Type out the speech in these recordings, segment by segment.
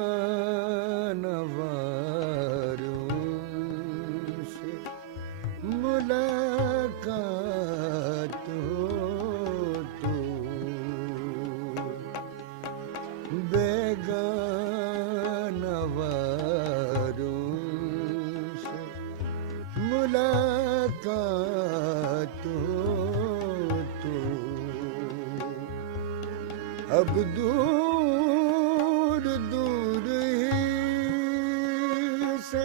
बेगाना वारों से मुलाकात हो तो, बेगाना वारों से मुलाकात हो तो, अब दूर दूर ही से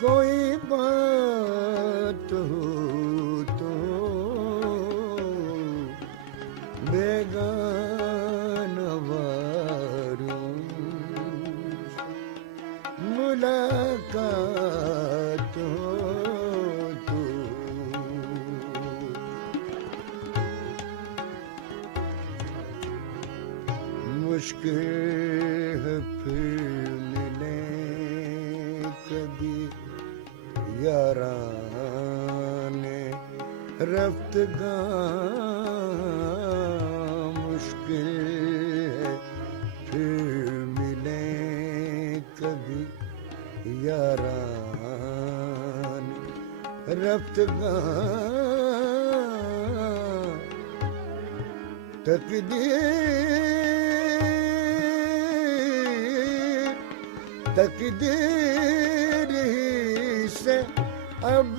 कोई बात हो तो, बेगाना वारों से मुलाकात हो तो, मुश्किल है फिर मिले कभी याराने रफ्तगां, मुश्किल है फिर मिले कभी याराने रफ्तगां, तकदीर ही से अब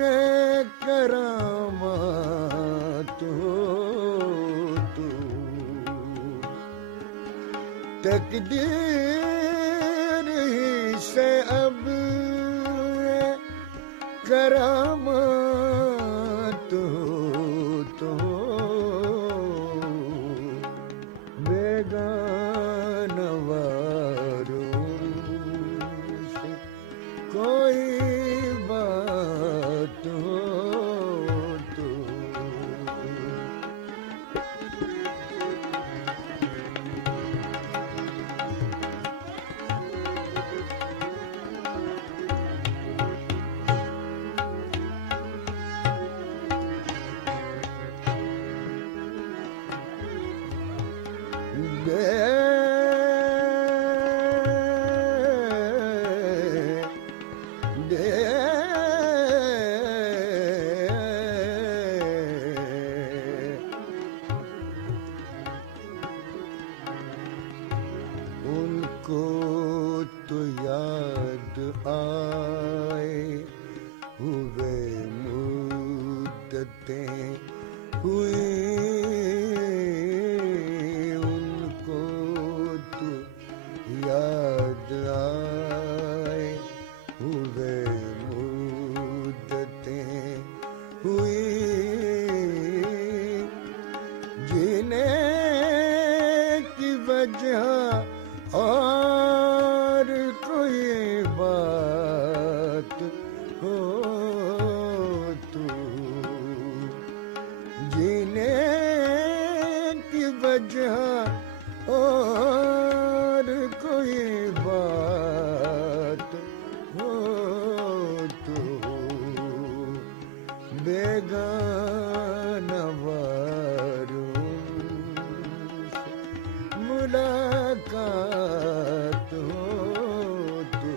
ये करामात हो तो, तकदीर ही से अब ये करामात हो तो, बेगाना वारों से कोई बात हो तो, उनको तो याद आए हुए मुद्दतें हुई, उनको तो याद आए हुए मुद्दतें हुई, जीने की वजह और कोई बात हो तो, जीने की वजह और कोई बात हो तो, बेगाना वारों से मुलाकात हो तो,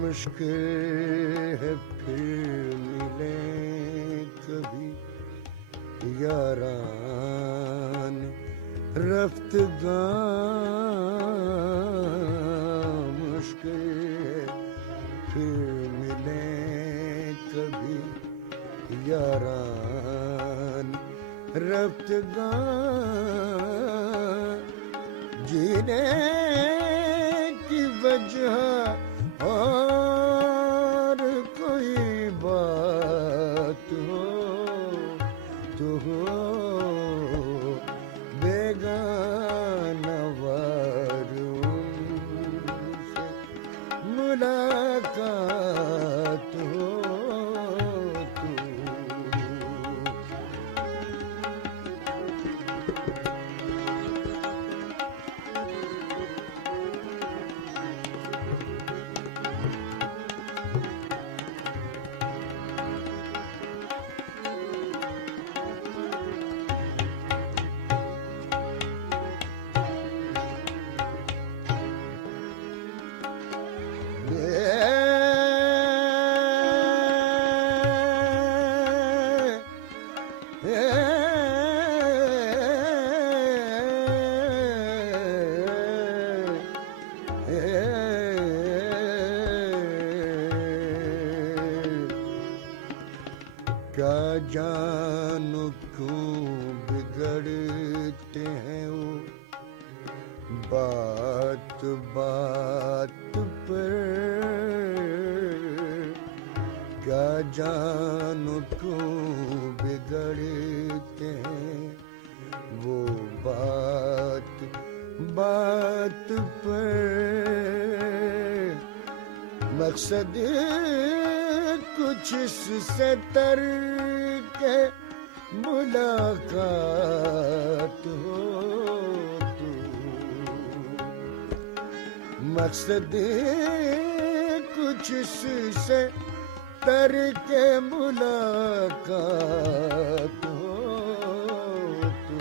मुश्किल है फिर मिले कभी मुश्किल फिर मिले कभी यारान रफ्तगान जीने की वजह और कोई बात हो तो हो बेगाना वारों से मुलाकात हो तो क्या जानो क्यों बिगड़ते हैं वो बात बात पर क्या जानो क्यों बिगड़ते हैं वो बात बात पर मकसद कुछ इससे तरके मुलाकात हो तो मकसद कुछ इससे तरके मुलाकात हो तो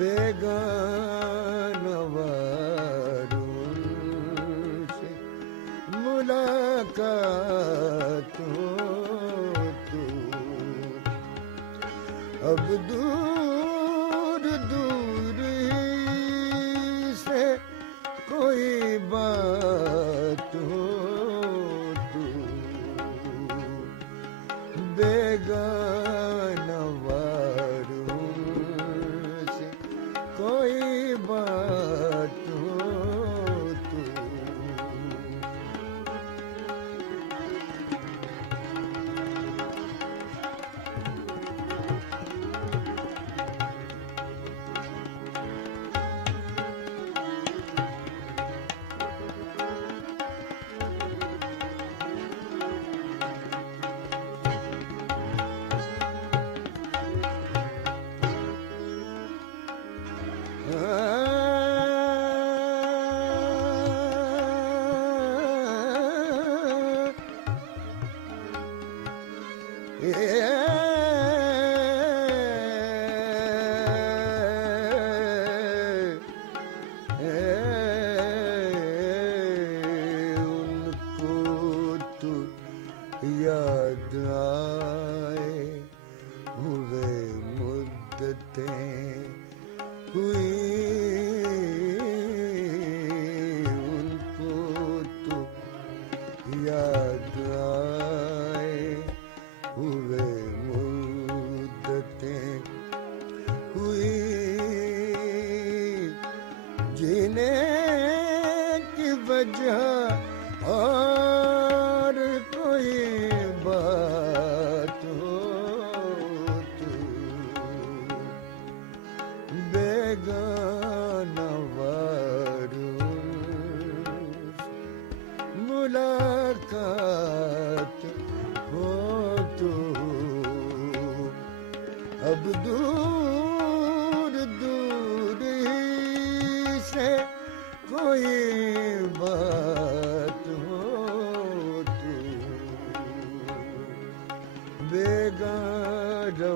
बेगाना वारों से मुलाकात हो तो अब दूर दूर से कोई बात हो तो बेगाना वारों से कोई बात हो तो उनको तो याद आए हुए मुद्दतें हुई उनको तो याद आए हुए मुद्दतें हुई जीने की वजह और कोई बात हो तो बेगाना वारों से मुलाकात हो तो अब दूर दूर से कोई बात हो तो बेगाना